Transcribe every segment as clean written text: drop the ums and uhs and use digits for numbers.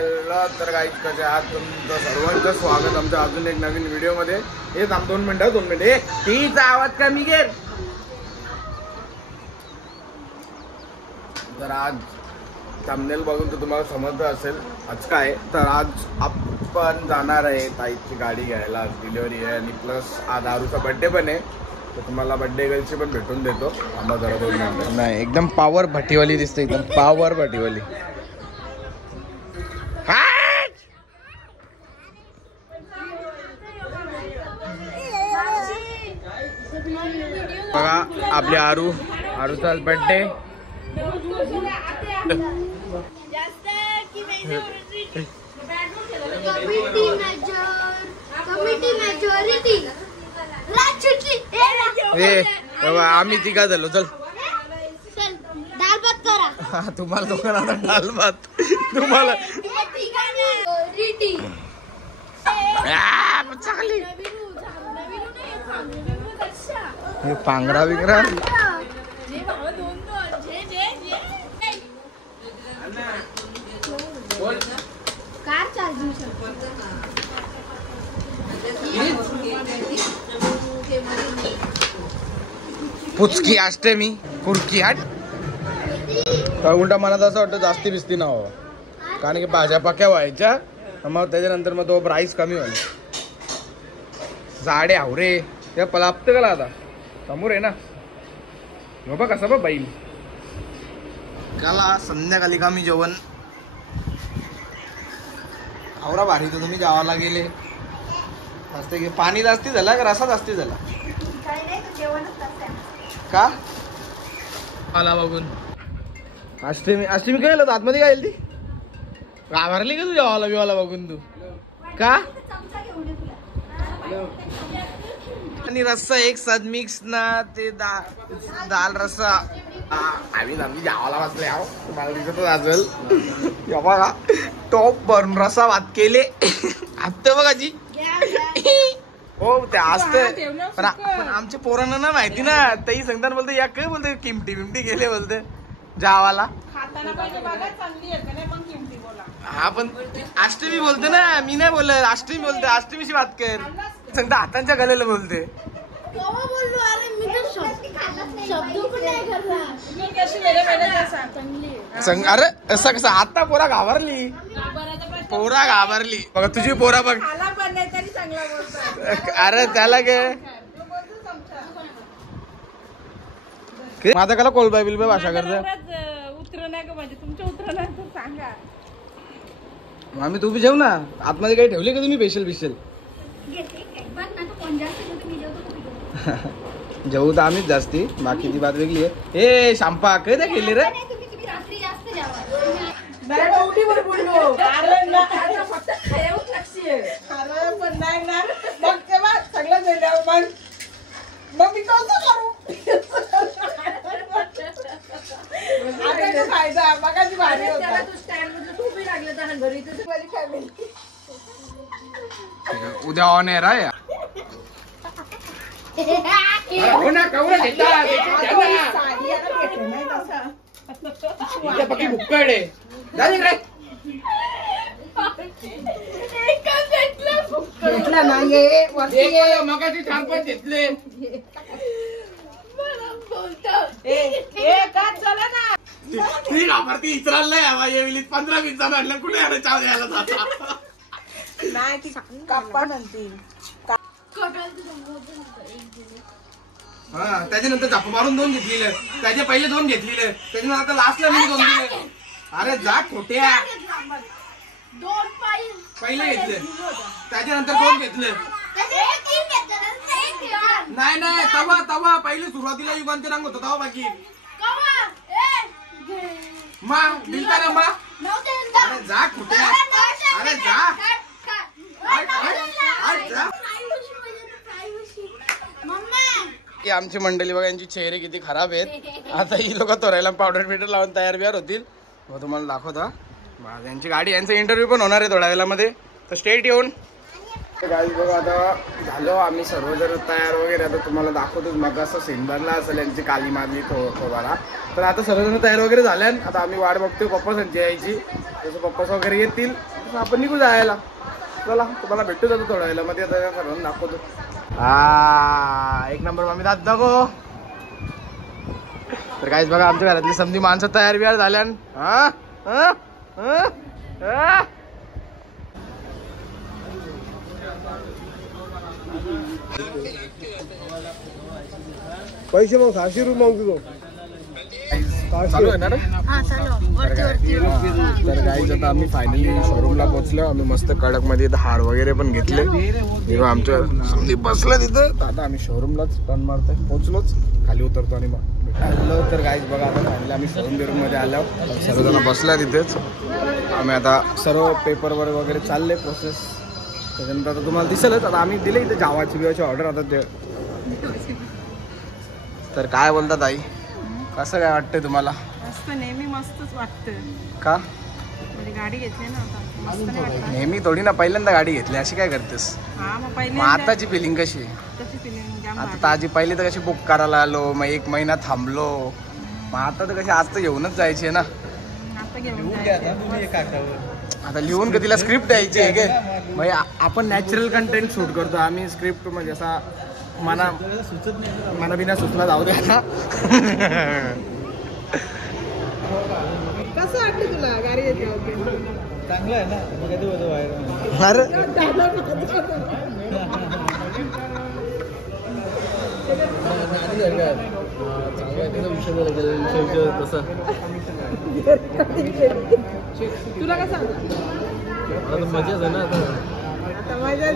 तर गाईज कसे आहात तुमचं सर्वांचं स्वागत आमच्या अजून एक नवीन व्हिडिओ मध्ये. हे थांब 2 मिनिटं तीचा आवाज कमी घे. तर आज थंबनेल बघून तर तुम्हाला समजलं असेल आज काय. तर आज आपण जाणार आहे ताईची गाडी घ्यायला, डिलिव्हरी आहे आणि प्लस आज आरूचा बर्थडे पण आहे. तर तुम्हाला बर्थडे गर्लची पण भेटून देतो. आम्हा जरा 2 मिनिटं. नाही एकदम पावर भटीवाली दिसते, एकदम पावर भटीवाली. बघा आपली आरूचा बर्थडे. आम्ही तिघा झालो. चल दाल भात करा. तुम्हाला दोघांना दाल भात, तुम्हाला चांगली हे पांगरा बिंगरा. कार चार्जिंग पुचकी अष्टमी कुरकी हाट. उलटा मनात असं वाटतं जास्ती बिस्ती ना हो, कारण की भाज्या पक्या व्हायच्या मग त्याच्यानंतर मग तो प्राईस कमी होईल. झाडे हावरे त्या पलापत का आता समोर आहे ना. बघ कसं बघ बैल काला संध्याकाळी का मी जेवण आवरा भारी. तर तुम्ही गावाला गेले जास्त पाणी जास्ती झाला का रसा जास्ती झाला का मला बघून. अष्टमी काय आतमध्ये काय ती घाबरली का तू जेवाला बिवाला बघून तू का. आणि रस्सा एक साथ मिक्स ना ते दाल रस्सा. आम्ही जेवायला बसले आहो, तुम्हाला दिसतच असेल. बघा टॉप भरून रस्सा भात केले. आता बघा जी हो ते असत पण आमच्या पोरांना ना माहिती ना. तेही सांगताना बोलते या काय बोलते किमटी बिमटी गेले बोलते जावाला. हा पण अष्टमी बोलते ना, मी नाही बोलत. अष्टमी बोलते, अष्टमीची बात कर. सांगता हातांच्या गलेला बोलते. अरे असं कसं आता पोरा घाबरली, पोरा घाबरली. बघा तुझी पोरा बघ. अरे त्याला काय माझा कला कोलबाय बिलबाय भाषा करत आम्ही. तू बी जेव ना आतमध्ये काही ठेवले का तुम्ही स्पेशल बिशल. जेवू तर आम्हीच जास्ती, बाकी ती बात वेगळी आहे. ए शांपा काय त्या केली रे. उद्या ऑन एअर आहे. मगाशी 4-5 घेतले. ती घाबरती इचरायला नाही हवा. ये 15-20 जण आणलं कुठे यायला चहा द्यायला जाता नाही. ती काप्पा म्हणते. हा त्याच्यानंतर झापू मारून 2 घेतलेलं, त्याच्या पहिले 2 घेतलेलं, त्याच्यानंतर आता लास्टला मी 2 दिले. अरे जा खोट्या. पहिले घेतलं त्याच्यानंतर 2 घेतलं. नाही तवा पहिले सुरुवातीला युगांचे रंग होता तवा बाकी मा दिलता ना मा. अरे जा खोट्या. अरे जा. की आमची मंडळी बघा यांची चेहरे किती खराब आहेत. आता ही लोक तोरायला पावडर बिवडर लावून तयार बियार होतील. मग तुम्हाला दाखवता यांची गाडी, यांचा इंटरव्ह्यू पण होणार आहे थोड्या वेळामध्ये. तर स्टेट येऊन गाईज बघा आता झालो आम्ही सर्व जर तयार वगैरे. आता तुम्हाला दाखवतोच मग असं सीन बनला असेल यांची काली मारली थोबाला. तर आता सर्वजण तयार वगैरे झाल्या. आता आम्ही वाट बघतोय पप्पा संची यायची. जसं पप्पा वगैरे येतील तसं आपण निघू जायला. चला तुम्हाला भेटू जातो थोड्या वेळेला मध्ये. आता सर्वांना दाखवतो. हा एक नंबर मम्मी दात दाखव. तर काहीच बघा आमच्या घरातली समधी माणसं तयार बियार झाल्या. पैसे मग 600 रुपये मागतो. चालू आहे ना रे? तर गाईज आता आम्ही फायनली शोरूमला पोहोचलो. आम्ही मस्त कडक मध्ये हार वगैरे पण घेतले. जेव्हा आमच्या समधी बसलं तिथं. आम्ही शोरूमलाच टर्न मारतोय. पोहोचलोच खाली उतरतो आणि मग भेटायला. तर गाईज बघा आता फायनली आम्ही शोरूम मध्ये आलो. सर्वजण बसल्या तिथेच. आम्ही आता सर्व पेपर वगैरे चालले प्रोसेस. त्याच्यानंतर आता तुम्हाला दिसेलच. आता आम्ही दिले इथे जावाची बिवाची ऑर्डर. आता ते तर काय बोलतात आई, कसं काय वाटतंय तुम्हाला? मस्त, नेहमी मस्तच वाटतं. का म्हणजे गाडी घेतली ना आता, मस्त नाही वाटत. नेहमी थोडी ना, पहिल्यांदा गाडी घेतली अशी काय करतेस? हा मग पहिले मग आताची फिलिंग कशी आहे? तशी फिलिंग जाम आता भारी. ताजी पहिली तर कशी बुक करायला आलो, मग 1 महिना थांबलो. मग आता तर कशी आज तर घेऊनच जायची आहे ना. आता घेऊन जायचं. आता लिहून का तिला स्क्रिप्ट द्यायची आहे काय? मग आपण नॅचरल कंटेंट शूट करतो आम्ही. स्क्रिप्ट म्हणजे असा मना बिना सुचला जाऊ द्या ना. कसं वाटलं तुला गाडी घेतली? चांगलं आहे ना. कधी होतं बाहेर. अरे तुला कसं मजाच आहे ना. आता मजा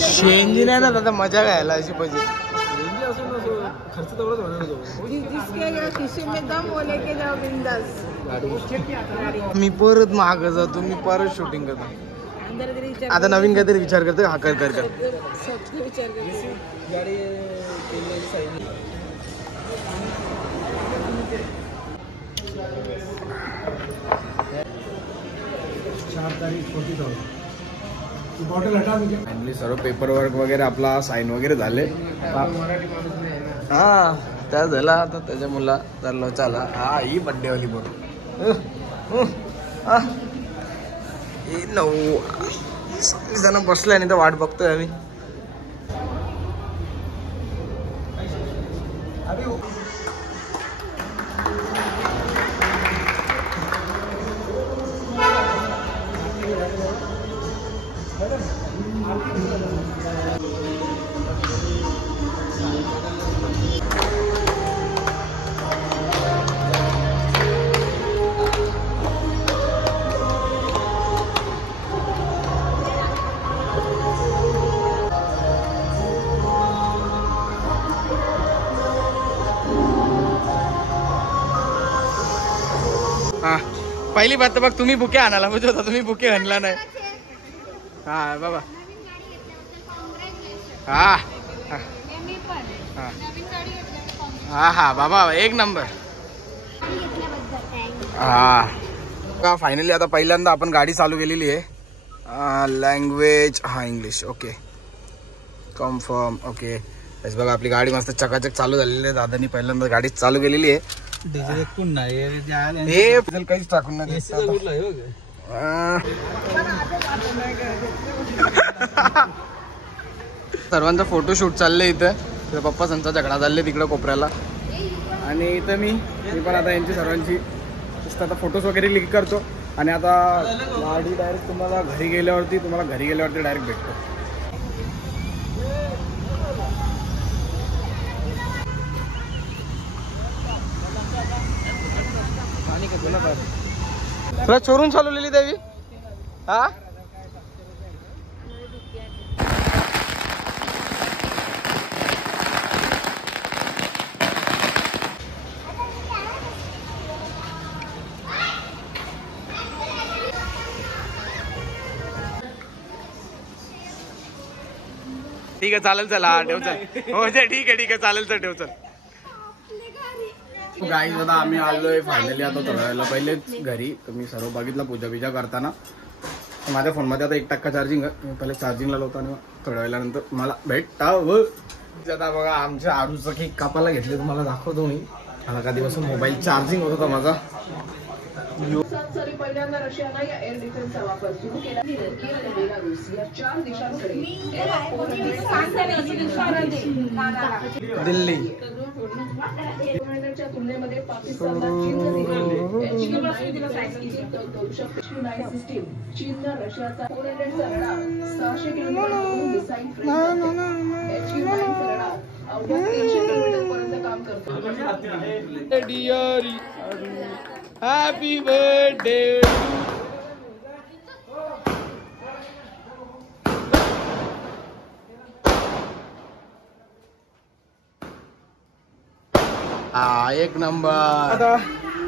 शेंजी नाही ना दादा, मजा घ्यायला अशी पाहिजे. खर्च तेवढाच होणार. जिसके खिशे में दम वो लेके जाओ बिंदास. मी परत मागं जातो. मी परत शूटिंग करतो. अंदर तरी विचार आता नवीन काहीतरी विचार करतो. हा कर कर कर. स्वप्न विचार कर. गाडी फायनली सर्व पेपर वर्क वगैरे आपला साईन वगैरे झाले. हा त्या झाला. आता त्याच्या मुला चाललो चला. हा ही बड्डे वाली बोल 9 जण बसले आणि तर वाट बघतोय आम्ही. हा पहिली बात तर बघ, तुम्ही बुके आणायला पाहिजे होता. तुम्ही बुके आणला नाही. हा बाबा. हा हा हा बाबा एक नंबर. हा फायनली आता पहिल्यांदा आपण गाडी चालू केलेली आहे. लँग्वेज हा इंग्लिश. Okay confirm. ओके बघा आपली गाडी मस्त चकाचक चालू झालेली आहे. दादानी पहिल्यांदा गाडी चालू केलेली आहे. डिझेल नाही हे काहीच टाकून नाही. सर्वांचा फोटोशूट चाललंय इथं. तर पप्पा संचा झगडा चालले तिकडं कोपऱ्याला. आणि इथं मी पण आता यांची सर्वांची आता फोटोज वगैरे क्लिक करतो. आणि आता गाडी डायरेक्ट तुम्हाला घरी गेल्यावरती डायरेक्ट भेटतो. तुला चोरून चालवलेली देवी. हा ठीक आहे चालेल. चला ठेव चल. हो ठीक आहे चालेल. चल ठेव चल. गाईज आता आम्ही आलोय फायनली. आता थोड्या वेळेला पहिलेच घरी. तुम्ही सर्व बघितलं पूजा बिजा करताना. माझ्या फोनमध्ये आता 1% चार्जिंग आहे. मी पहिले चार्जिंगला लावतो आणि थोड्या वेळानंतर मला भेटावं. आता बघा आमच्या आरूचं केक कापायला घेतले, तुम्हाला दाखवतो मी. मला कधीपासून मोबाईल चार्जिंग होत होता माझा. पहिल्यांदा रशियानं या एअर डिफेन्सचा वापर सुरू केला. बेलारूस या 4 देशांकडे दिल्ली तुलनेमध्ये पाकिस्तानला चीननं रशियाचा 400चा लढा 600 किलोमीटरवरून मिसाईल अवघ्या 300 किलोमीटर पर्यंत काम करतो. Happy birthday. एक नंबर. आता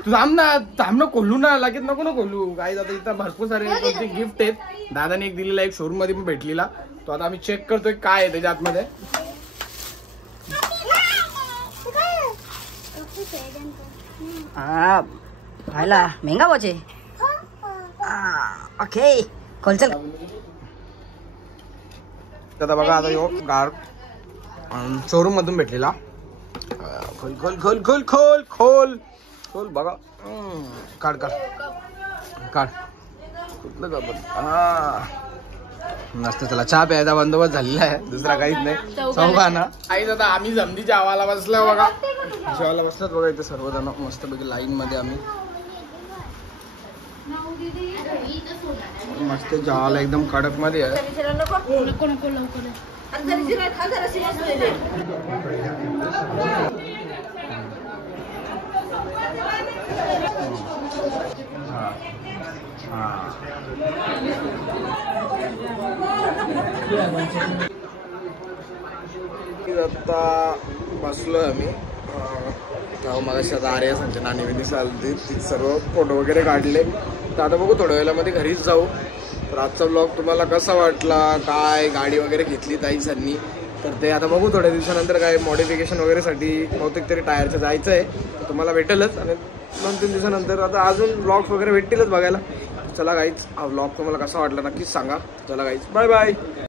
तू थांब ना खोलू ना, लगेच नको ना खोलू. काय आता इथं भरपूर सारे गिफ्ट आहेत. दादाने एक दिलेला, एक शोरूम मध्ये पण भेटलेला. तो आता आम्ही चेक करतोय काय आहे त्याच्या आतमध्ये. खायला महंगा वॉच आहे. ओके खोल चल. आता बघा आता यो कार शोरूम मधून भेटलेला. खोल खोल खोल खोल खोल खोल खोल बघा. काढ काढ काढ कुठलं का. मस्त. चला चहा प्यायचा बंदोबस्त झालेला आहे, दुसरा काहीच नाही. चौघांना आई आता आम्ही जमदी जेवायला बसलो बघा. जेवायला बसलात बघा इथे सर्वजण मस्तपैकी लाईन मध्ये. आम्ही मस्त जेवायला एकदम कडक मध्ये आहे. आता बसलोय आम्ही. मगाशी आता आर्या संजना आणि चालते सर्व फोटो वगैरे काढले. तर आता बघू थोड्या वेळामध्ये घरीच जाऊ. तर आजचा ब्लॉग तुम्हाला कसा वाटला, काय गाडी वगैरे घेतली ताईंनी, तर ते आता बघू थोड्या दिवसानंतर. काय मॉडिफिकेशन वगैरेसाठी बहुतेक तरी टायरचं जायचं आहे, तर तुम्हाला भेटेलच. आणि 2-3 दिवसानंतर आता अजून ब्लॉग्स वगैरे भेटतीलच बघायला. चला गाईच, हा ब्लॉग तुम्हाला कसा वाटला नक्कीच सांगा. चला गाईच, बाय बाय.